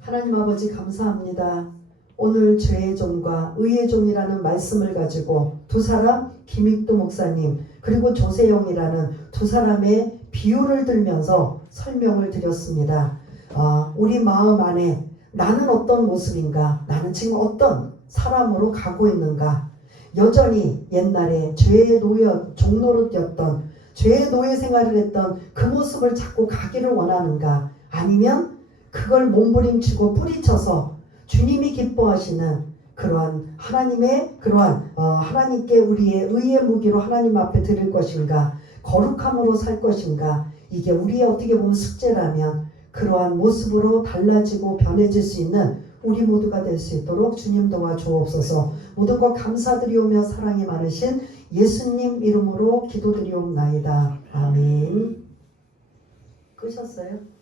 하나님 아버지 감사합니다. 오늘 죄의 종과 의의 종이라는 말씀을 가지고 두 사람, 김익두 목사님 그리고 조세영이라는 두 사람의 비유를 들면서 설명을 드렸습니다. 우리 마음 안에 나는 어떤 모습인가, 나는 지금 어떤 사람으로 가고 있는가, 여전히 옛날에 죄의 종노릇이었던 죄의 노예 생활을 했던 그 모습을 자꾸 가기를 원하는가, 아니면 그걸 몸부림치고 뿌리쳐서 주님이 기뻐하시는 그러한 하나님의 하나님께 우리의 의의 무기로 하나님 앞에 드릴 것인가, 거룩함으로 살 것인가, 이게 우리의 어떻게 보면 숙제라면 그러한 모습으로 달라지고 변해질 수 있는 우리 모두가 될 수 있도록 주님 도와주옵소서. 모든 것 감사드리오며 사랑이 많으신 예수님 이름으로 기도드리옵나이다. 아멘. 끄셨어요?